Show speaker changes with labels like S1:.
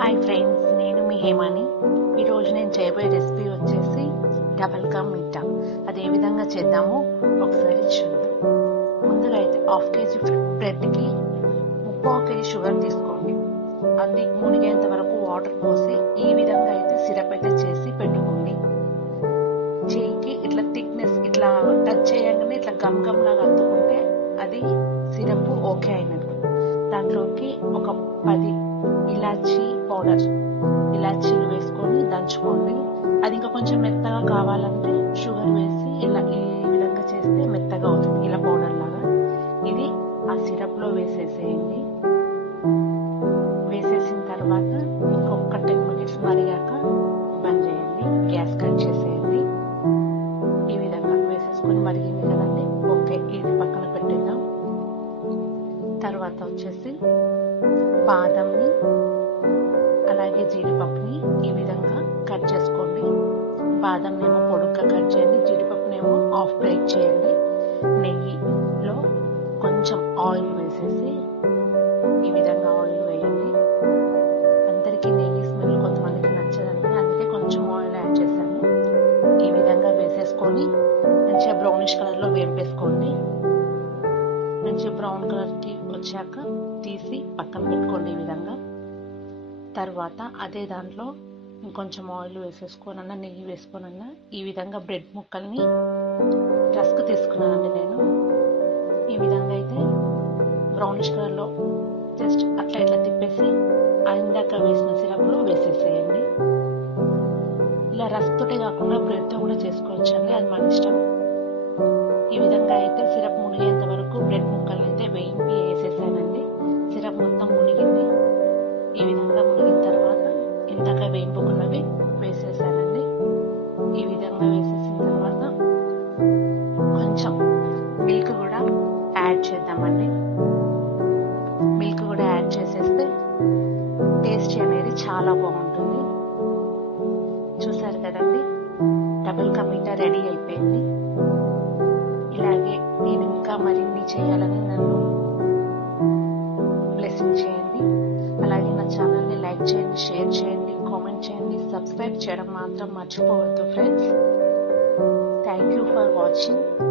S1: Hi friends నేను మీ హేమాని. ఈరోజు నేను చేయబోయే రెసిపీ వచ్చేసి డబల్ కా మీఠా. అది ఏ విధంగా చేద్దామో ఒకసారి చూద్దాం. ముందుగా అయితే హాఫ్ కేజీ బ్రెడ్కి ముప్పావు కేజీ షుగర్ తీసుకోండి. అది మునిగేంత వరకు వాటర్ పోసి ఈ విధంగా అయితే సిరప్ అయితే చేసి పెట్టుకోండి. చేయికి ఇట్లా థిక్నెస్ ఇట్లా టచ్ చేయగానే ఇట్లా గమ్ గమ్ లాగా అత్తుకుంటే అది సిరప్ ఓకే అయినట్టు. దాంట్లోకి ఒక పది ఇలాచి పౌడర్ ఇలాచీలు వేసుకొని దంచుకోండి. అది ఇంకా కొంచెం మెత్తగా కావాలంటే షుగర్ వేసి ఇలా ఈ విధంగా చేస్తే మెత్తగా అవుతుంది. ఇలా పౌడర్ లాగా. ఇది ఆ సిరప్లో వేసేసేయండి. వేసేసిన తర్వాత ఇంకొక టెన్ మినిట్స్ మరిగాక బంద్ చేయండి. గ్యాస్ కట్ చేసేయండి. ఈ విధంగా వేసేసుకొని మరిగింది కదండి. ఓకే ఇది పక్కన పెట్టేద్దాం. తర్వాత వచ్చేసి బాదంని బాదం ఏమో పొడుగ్గా కట్ చేయండి జీడిపప్పునేమో హాఫ్ బ్రేక్ చేయండి. నెయ్యిలో కొంచెం ఆయిల్ వేసేసి ఈ విధంగా ఆయిల్ వేయండి. అందరికీ నెయ్యి స్మెల్ కొంతమందికి నచ్చదండి అందుకే కొంచెం ఆయిల్ యాడ్ చేశాను. ఈ విధంగా వేసేసుకొని మంచిగా బ్రౌనిష్ కలర్లో వేపేసుకోండి. మంచిగా బ్రౌన్ కలర్కి వచ్చాక తీసి పక్కన పెట్టుకోండి ఈ విధంగా. తర్వాత అదే దాంట్లో ఇంకొంచెం ఆయిల్ వేసేసుకోనన్నా నెయ్యి వేసుకోనన్నా ఈ విధంగా బ్రెడ్ ముక్కల్ని రస్క్ తీసుకున్నానండి నేను. ఈ విధంగా అయితే బ్రౌనిష్ కలర్లో జస్ట్ అట్లా ఇట్లా తిప్పేసి ఆ ఇందాక వేసిన సిరప్లో వేసేసేయండి. ఇలా రస్క్ తోటే కాకుండా బ్రెడ్తో కూడా చేసుకోవచ్చు అండి అది మన ఇష్టం. ఈ విధంగా అయితే సిరప్ మునిగేంత వరకు బ్రెడ్ ముక్కలు అయితే వేయింపి వేసేసానండి. సిరప్ మొత్తం మునిగింది. ఈ విధంగా మునిగి వేపుకున్నవి వేసేసానండి. ఈ విధంగా వేసేసిన తర్వాత కొంచెం మిల్క్ కూడా యాడ్ చేద్దామండి. మిల్క్ కూడా యాడ్ చేసేస్తే టేస్ట్ అనేది చాలా బాగుంటుంది. చూసారు కదండి డబుల్ కమీటా రెడీ అయిపోయింది. ఇలాగే నేను ఇంకా మరిన్ని చేయాలని నన్ను బ్లెస్సింగ్ చేయండి. అలాగే నా ఛానల్ని లైక్ చేయండి షేర్ చేయండి. కామెంట్ చేయండి సబ్స్క్రైబ్ చేయడం మాత్రం మర్చిపోవద్దు friends thank you for watching